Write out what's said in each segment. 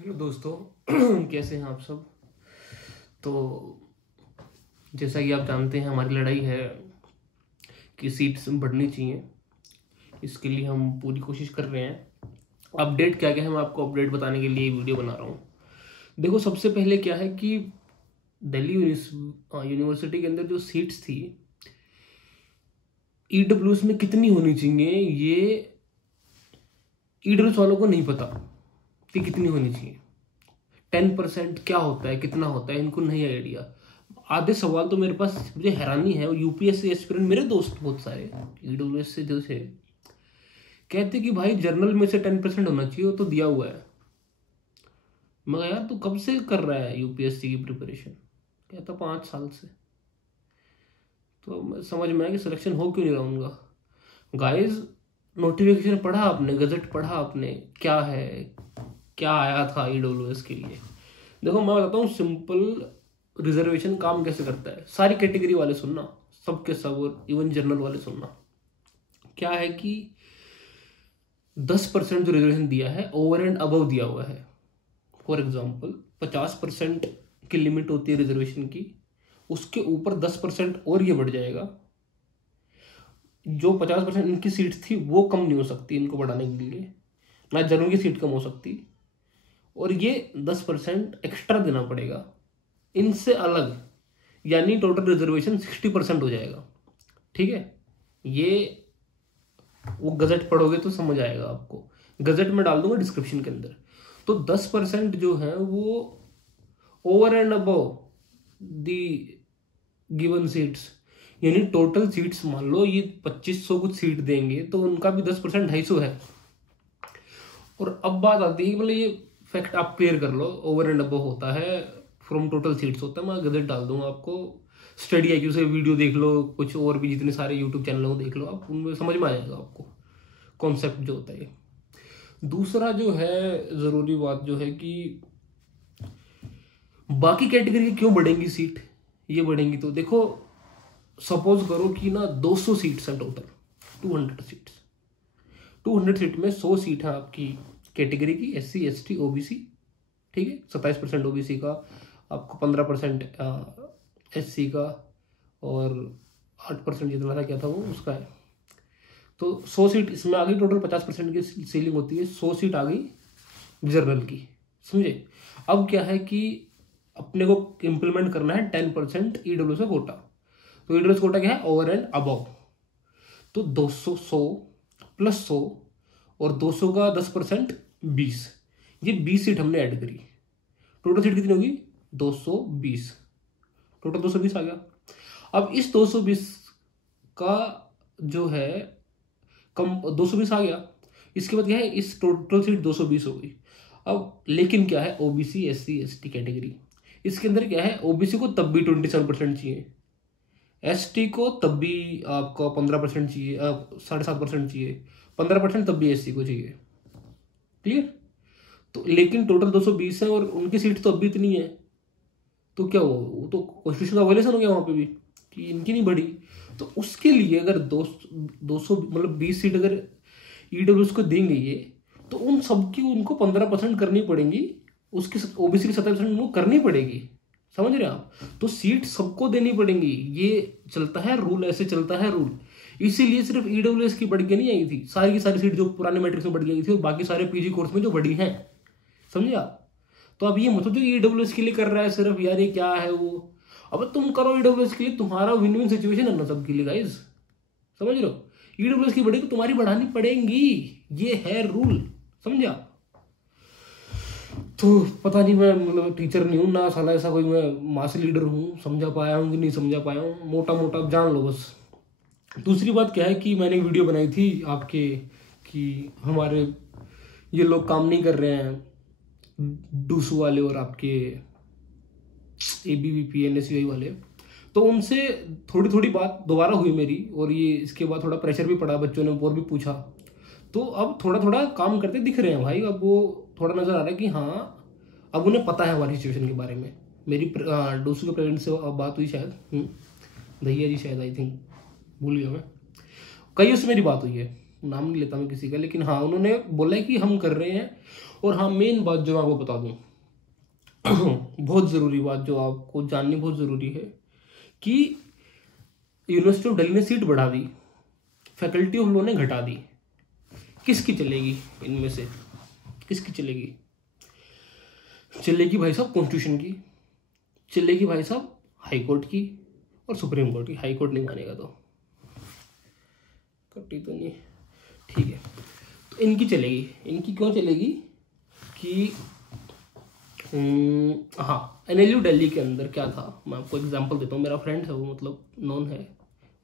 Hello दोस्तों। कैसे हैं आप सब। तो जैसा कि आप जानते हैं हमारी लड़ाई है कि सीट्स बढ़नी चाहिए। इसके लिए हम पूरी कोशिश कर रहे हैं। अपडेट क्या क्या है मैं आपको अपडेट बताने के लिए वीडियो बना रहा हूँ। देखो, सबसे पहले क्या है कि दिल्ली यूनिवर्सिटी के अंदर जो सीट्स थी ईडब्ल्यूएस में कितनी होनी चाहिए, ये ईडब्ल्यूएस वालों को नहीं पता कि कितनी होनी चाहिए। 10% क्या होता है, कितना होता है, इनको नहीं आइडिया। आधे सवाल तो मेरे पास, मुझे हैरानी है, यूपीएससी एस्पिरेंट मेरे दोस्त बहुत सारे ईडब्ल्यूएस से जो थे कहते कि भाई जर्नल में से 10% होना चाहिए, वो तो दिया हुआ है। मगर यार तू कब से कर रहा है यूपीएससी की प्रिपरेशन? कहता 5 साल से। तो समझ में आया कि सिलेक्शन हो क्यों नहीं रहा उनका। गाइस, नोटिफिकेशन पढ़ा आपने, गजट पढ़ा आपने, क्या है, क्या आया था ईडब्ल्यूएस के लिए? देखो मैं बताता हूँ सिंपल रिजर्वेशन काम कैसे करता है। सारी कैटेगरी वाले सुनना, सबके सब, और इवन जनरल वाले सुनना। क्या है कि 10% जो रिजर्वेशन दिया है ओवर एंड अबव दिया हुआ है। फॉर एग्जाम्पल 50% की लिमिट होती है रिजर्वेशन की, उसके ऊपर 10% और ये बढ़ जाएगा। जो 50% इनकी सीट थी वो कम नहीं हो सकती इनको बढ़ाने के लिए, ना जनरल की सीट कम हो सकती, और ये 10% एक्स्ट्रा देना पड़ेगा इनसे अलग। यानी टोटल रिजर्वेशन 60% हो जाएगा। ठीक है, ये वो गजट पढ़ोगे तो समझ आएगा आपको। गजट में डाल दूंगा डिस्क्रिप्शन के अंदर। तो 10% जो है वो over and above the given seats, यानी टोटल सीट्स मान लो ये 2500 कुछ सीट देंगे तो उनका भी 10% 250 है। और अब बात आती है, मतलब ये फैक्ट आप क्लियर कर लो, ओवर एंड अबव होता है फ्रॉम टोटल सीट्स होता है। मैं गजट डाल दूंगा आपको, स्टडी आईक्यू से वीडियो देख लो, कुछ और भी जितने सारे यूट्यूब चैनल हो देख लो, आप उनमें समझ में आ जाएगा आपको कॉन्सेप्ट जो होता है। दूसरा जो है ज़रूरी बात जो है कि बाकी कैटेगरी की क्यों बढ़ेंगी सीट, ये बढ़ेंगी तो देखो, सपोज करो कि ना 200 सीट्स है टोटल, 200 सीट्स। 200 सीट में 100 सीट है आपकी कैटेगरी की, एससी एसटी ओबीसी। ठीक है, 27% ओबीसी का, आपको 15% एससी का, और 8% जितना था क्या था वो उसका है। तो 100 सीट इसमें आ गई, टोटल 50% की सीलिंग होती है, 100 सीट आ गई जनरल की। समझे? अब क्या है कि अपने को इम्प्लीमेंट करना है 10% ईडब्ल्यू से कोटा। तो ईडब्ल्यू कोटा क्या है? Over and above. तो 200 100 प्लस 100 और 200 का 10% 20, ये 20 सीट हमने ऐड करी। टोटल सीट कितनी होगी? 220। टोटल 220 आ गया। अब इस 220 का जो है कम 220 आ गया, इसके बाद क्या है, इस टोटल सीट 220 हो गई। अब लेकिन क्या है, ओबीसी एससी एसटी कैटेगरी, इसके अंदर क्या है, ओबीसी को तब भी 27% चाहिए, एसटी को तब भी आपको 15% चाहिए, 7.5% चाहिए, 15% तब भी एससी को चाहिए। क्लियर? तो लेकिन टोटल 220 है और उनकी सीट तो अब भी इतनी है, तो क्या हुआ, वो तो कॉन्स्टिट्यूशन का वायलेशन हो गया वहां पे भी कि इनकी नहीं बढ़ी। तो उसके लिए अगर 200 मतलब 20 सीट अगर ईडब्ल्यूएस को देंगे ये, तो उन सबकी उनको 15% करनी पड़ेंगी, उसकी ओबीसी की 70% उनको करनी पड़ेगी। समझ रहे हैं आप? तो सीट सबको देनी पड़ेंगी, ये चलता है रूल, ऐसे चलता है रूल। इसीलिए सिर्फ ईडब्ल्यूएस की बढ़ के नहीं आई थी, सारी की सारी सीट जो पुराने मैट्रिक्स में बढ़ गई थी और बाकी सारे पीजी कोर्स में जो बढ़ी हैं। समझे आप? तो अब ये मत सोचो कि ईडब्ल्यूएस के लिए कर रहा है सिर्फ, यार ये क्या है वो। अब तुम करो ईडब्ल्यूएस के लिए, तुम्हारा विन विन सिचुएशन है ना सबके लिए गाइस। समझ रहे हो? ईडब्ल्यूएस की बढ़ी तो तुम्हारी बढ़ानी पड़ेंगी, ये है रूल। समझे आप? तो पता नहीं, मैं मतलब टीचर नहीं हूँ ना साला, ऐसा कोई मैं मास लीडर हूँ, समझा पाया हूँ कि नहीं समझा पाया हूँ, मोटा मोटा आप जान लो बस। दूसरी बात क्या है कि मैंने एक वीडियो बनाई थी आपके कि हमारे ये लोग काम नहीं कर रहे हैं, डूसू वाले और आपके एबीवीपी एनएसयूआई वाले। तो उनसे थोड़ी थोड़ी बात दोबारा हुई मेरी, और ये इसके बाद थोड़ा प्रेशर भी पड़ा, बच्चों ने और भी पूछा। तो अब थोड़ा थोड़ा काम करते दिख रहे हैं भाई, अब वो थोड़ा नजर आ रहा है कि हाँ अब उन्हें पता है हमारी सिचुएशन के बारे में। मेरी डोसू के प्रेसिडेंट से अब बात हुई शायद, भैया जी शायद, आई थिंक, भूल गया मैं। कई उससे मेरी बात हुई है, नाम नहीं लेता मैं किसी का, लेकिन हाँ उन्होंने बोला है कि हम कर रहे हैं। और हाँ, मेन बात जो मैं आपको बता दूं बहुत ज़रूरी बात जो आपको जाननी बहुत ज़रूरी है कि यूनिवर्सिटी ऑफ दिल्ली ने सीट बढ़ा दी, फैकल्टी ऑफ लॉ ने घटा दी। किसकी चलेगी इनमें से? किसकी चलेगी? चलेगी भाई साहब कॉन्स्टिट्यूशन की, चलेगी भाई साहब हाई कोर्ट की और सुप्रीम कोर्ट की। हाई कोर्ट नहीं मानेगा तो कट्टी तो नहीं, ठीक है। तो इनकी चलेगी। इनकी क्यों चलेगी कि हाँ, एनएलयू दिल्ली के अंदर क्या था, मैं आपको एग्जांपल देता हूँ। मेरा फ्रेंड है वो, मतलब नॉन है,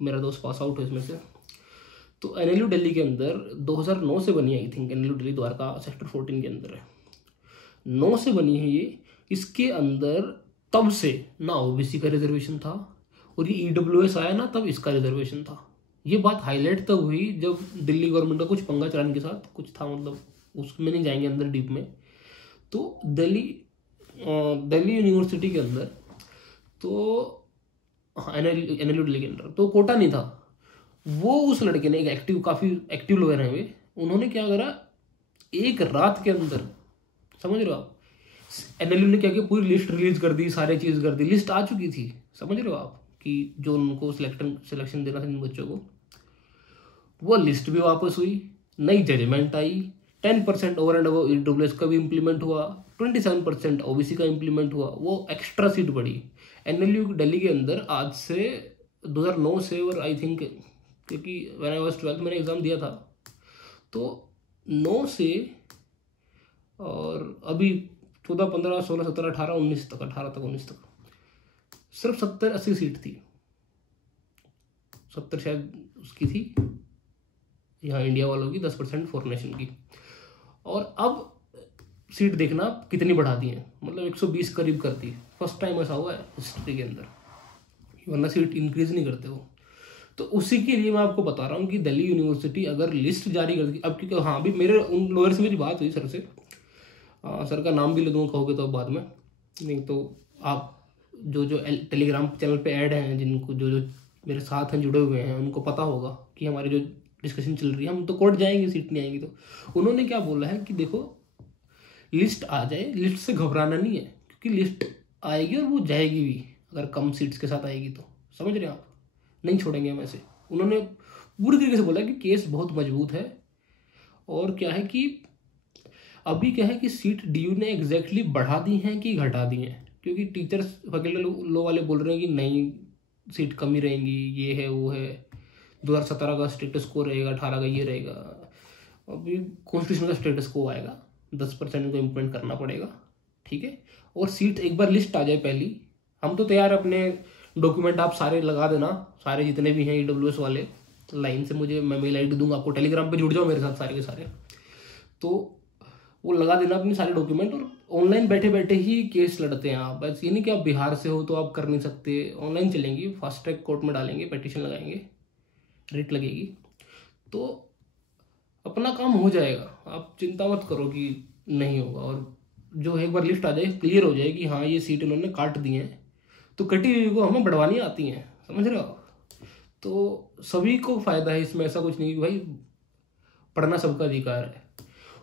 मेरा दोस्त पास आउट है इसमें से। तो एनएलयू दिल्ली के अंदर 2009 से बनी है, I think NLU Delhi Dwarka sector 14 के अंदर है, 9 से बनी है ये। इसके अंदर तब से ना ओबीसी का रिजर्वेशन था, और ये ईडब्ल्यूएस आया ना तब इसका रिजर्वेशन था। ये बात हाईलाइट तब हुई जब दिल्ली गवर्नमेंट का कुछ पंगा चलाने के साथ कुछ था, मतलब उसमें नहीं जाएंगे अंदर डीप में। तो दिल्ली यूनिवर्सिटी के अंदर तो एनएलयू दिल्ली के अंदर तो कोटा नहीं था। वो उस लड़के ने, एक काफ़ी एक्टिव लॉयर हैं वे, उन्होंने क्या करा, एक रात के अंदर, समझ रहे हो आप, एनएलयू ने क्या किया, पूरी लिस्ट रिलीज कर दी, सारी चीज़ कर दी, लिस्ट आ चुकी थी, समझ रहे हो आप, कि जो उनको सिलेक्शन देना था इन बच्चों को। वो लिस्ट भी वापस हुई, नई जजमेंट आई, 10% ओवर एंड अबव ईडब्ल्यूएस का भी इम्प्लीमेंट हुआ, 27% ओबीसी का इम्प्लीमेंट हुआ, वो एक्स्ट्रा सीट बढ़ी। एनएलयू दिल्ली के अंदर आज से 2009 से, और आई थिंक क्योंकि व्हेन आई वाज 12th मैंने एग्ज़ाम दिया था, तो 9 से और अभी 14, 15, 16, 17, 18, 19 तक, 18 तक 19 तक सिर्फ 70-80 सीट थी, 70 शायद उसकी थी यहाँ इंडिया वालों की, 10% फॉरेन नेशन की। और अब सीट देखना कितनी बढ़ा दी है, मतलब 120 करीब कर दी। फर्स्ट टाइम ऐसा हुआ है हिस्ट्री के अंदर, वरना सीट इंक्रीज नहीं करते वो। तो उसी के लिए मैं आपको बता रहा हूँ कि दिल्ली यूनिवर्सिटी अगर लिस्ट जारी कर दी अब, क्योंकि हाँ अभी मेरे उन लोअर से मेरी बात हुई सर से, सर का नाम भी ले दूँगा कहोगे तो बाद में, नहीं तो आप जो टेलीग्राम चैनल पे ऐड हैं, जिनको जो मेरे साथ हैं जुड़े हुए हैं, उनको पता होगा कि हमारी जो डिस्कशन चल रही है, हम तो कोर्ट जाएंगे सीट नहीं आएंगी। तो उन्होंने क्या बोला है कि देखो लिस्ट आ जाए, लिस्ट से घबराना नहीं है, क्योंकि लिस्ट आएगी और वो जाएगी भी, अगर कम सीट्स के साथ आएगी तो, समझ रहे हैं आप, नहीं छोड़ेंगे हम ऐसे। उन्होंने पूरी तरीके से बोला कि केस बहुत मजबूत है। और क्या है कि अभी क्या है कि सीट डीयू ने एग्जैक्टली बढ़ा दी हैं कि घटा दी हैं, क्योंकि टीचर्स फैकल्टी लॉ वाले बोल रहे हैं कि नहीं सीट कम ही रहेंगी, ये है वो है, 2017 का स्टेटस को रहेगा, 18 का ये रहेगा। अभी कॉन्स्टिट्यूशन का स्टेटस को आएगा, 10% को इम्प्लीमेंट करना पड़ेगा, ठीक है। और सीट एक बार लिस्ट आ जाए पहली, हम तो तैयार, अपने डॉक्यूमेंट आप सारे लगा देना, सारे जितने भी हैं ईडब्ल्यूएस वाले, लाइन से मुझे, मैं मेल आईडी दूंगा आपको, टेलीग्राम पे जुड़ जाओ मेरे साथ सारे के सारे, तो वो लगा देना अपने सारे डॉक्यूमेंट, और ऑनलाइन बैठे बैठे ही केस लड़ते हैं आप। बस ये नहीं कि आप बिहार से हो तो आप कर नहीं सकते, ऑनलाइन चलेंगी, फास्ट ट्रैक कोर्ट में डालेंगे, पिटीशन लगाएंगे, रिट लगेगी, तो अपना काम हो जाएगा, आप चिंता मत करो कि नहीं होगा। और जो एक बार लिस्ट आ जाए, क्लियर हो जाए कि हाँ ये सीट उन्होंने काट दी हैं, तो कटी हुई को हमें बढ़वानी आती हैं, समझ रहे हो। तो सभी को फायदा है इसमें, ऐसा कुछ नहीं कि भाई पढ़ना सबका अधिकार है।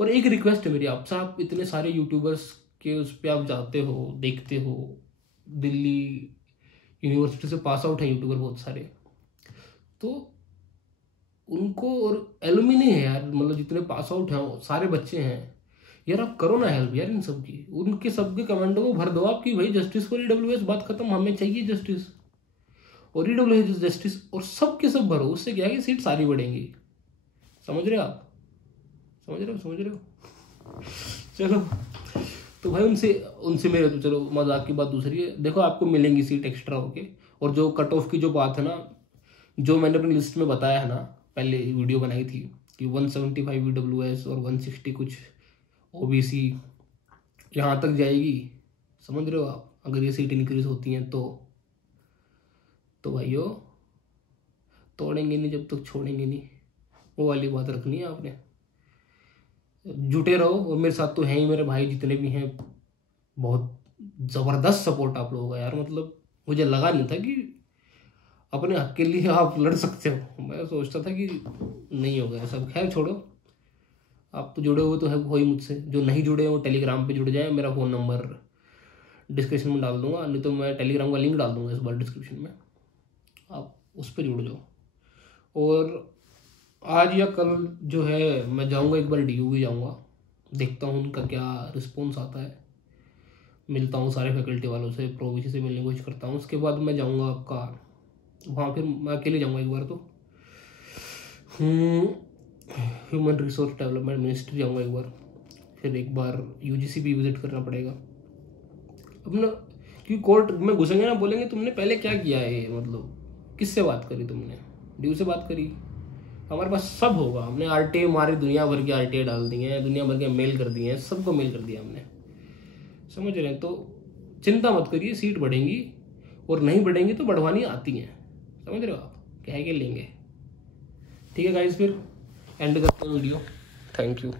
और एक रिक्वेस्ट है मेरी आपसे, आप इतने सारे यूट्यूबर्स के उस पर आप जाते हो, देखते हो, दिल्ली यूनिवर्सिटी से पास आउट हैं यूट्यूबर बहुत सारे, तो उनको, और एलुमिनी है यार, मतलब जितने पास आउट हैं सारे बच्चे हैं यार, आप करो ना हेल्प यार इन सब की, उनके सबके कमेंटों को भर दो आप कि भाई जस्टिस फॉर ईडब्ल्यूएस, बात खत्म, हमें चाहिए जस्टिस और ईडब्ल्यूएस जस्टिस, और सब के सब भरो, उससे क्या है कि सीट सारी बढ़ेंगी, समझ रहे हो आप, समझ रहे हो। चलो तो भाई उनसे मेरे, तो चलो मजाक की बात दूसरी है, देखो आपको मिलेंगी सीट एक्स्ट्रा होके। और जो कट ऑफ की जो बात है ना, जो मैंने अपनी लिस्ट में बताया है ना, पहले वीडियो बनाई थी कि 175 ईडब्ल्यूएस और 160 कुछ ओबीसी, यहाँ तक जाएगी, समझ रहे हो आप, अगर ये सीट इंक्रीज होती हैं तो भाइयों तोड़ेंगे नहीं जब तक छोड़ेंगे नहीं, वो वाली बात रखनी है आपने। जुटे रहो, और मेरे साथ तो हैं ही मेरे भाई जितने भी हैं, बहुत ज़बरदस्त सपोर्ट आप लोगों का यार, मतलब मुझे लगा नहीं था कि अपने हक के लिए आप लड़ सकते हो, मैं सोचता था कि नहीं होगा सब। खैर छोड़ो, आप तो जुड़े हुए तो है हो ही मुझसे, जो नहीं जुड़े हो टेलीग्राम पे जुड़ जाए, मेरा फ़ोन नंबर डिस्क्रिप्शन में डाल दूंगा, नहीं तो मैं टेलीग्राम का लिंक डाल दूंगा इस बार डिस्क्रिप्शन में, आप उस पर जुड़ जाओ। और आज या कल जो है मैं जाऊंगा एक बार DU जाऊंगा, देखता हूँ उनका क्या रिस्पॉन्स आता है, मिलता हूँ सारे फैकल्टी वालों से, प्रोविसी से मिलने की कोशिश करता हूँ। उसके बाद मैं जाऊँगा आपका वहाँ, फिर मैं अकेले जाऊँगा एक बार तो ह्यूमन रिसोर्स डेवलपमेंट मिनिस्ट्री जाऊँगा एक बार, फिर एक बार UGC भी विजिट करना पड़ेगा अपना, क्योंकि कोर्ट में घुसेंगे ना, बोलेंगे तुमने पहले क्या किया है, मतलब किससे बात करी तुमने, DU से बात करी, हमारे पास सब होगा, हमने RTA मारे, दुनिया भर के RTA डाल दिए हैं, दुनिया भर के मेल कर दिए हैं, सबको मेल कर दिया हमने, समझ रहे हैं। तो चिंता मत करिए, सीट बढ़ेंगी, और नहीं बढ़ेंगी तो बढ़वानी आती हैं, समझ रहे हो आप, कह के लेंगे। ठीक है गाइस, फिर एंड करते हैं वीडियो। Thank you.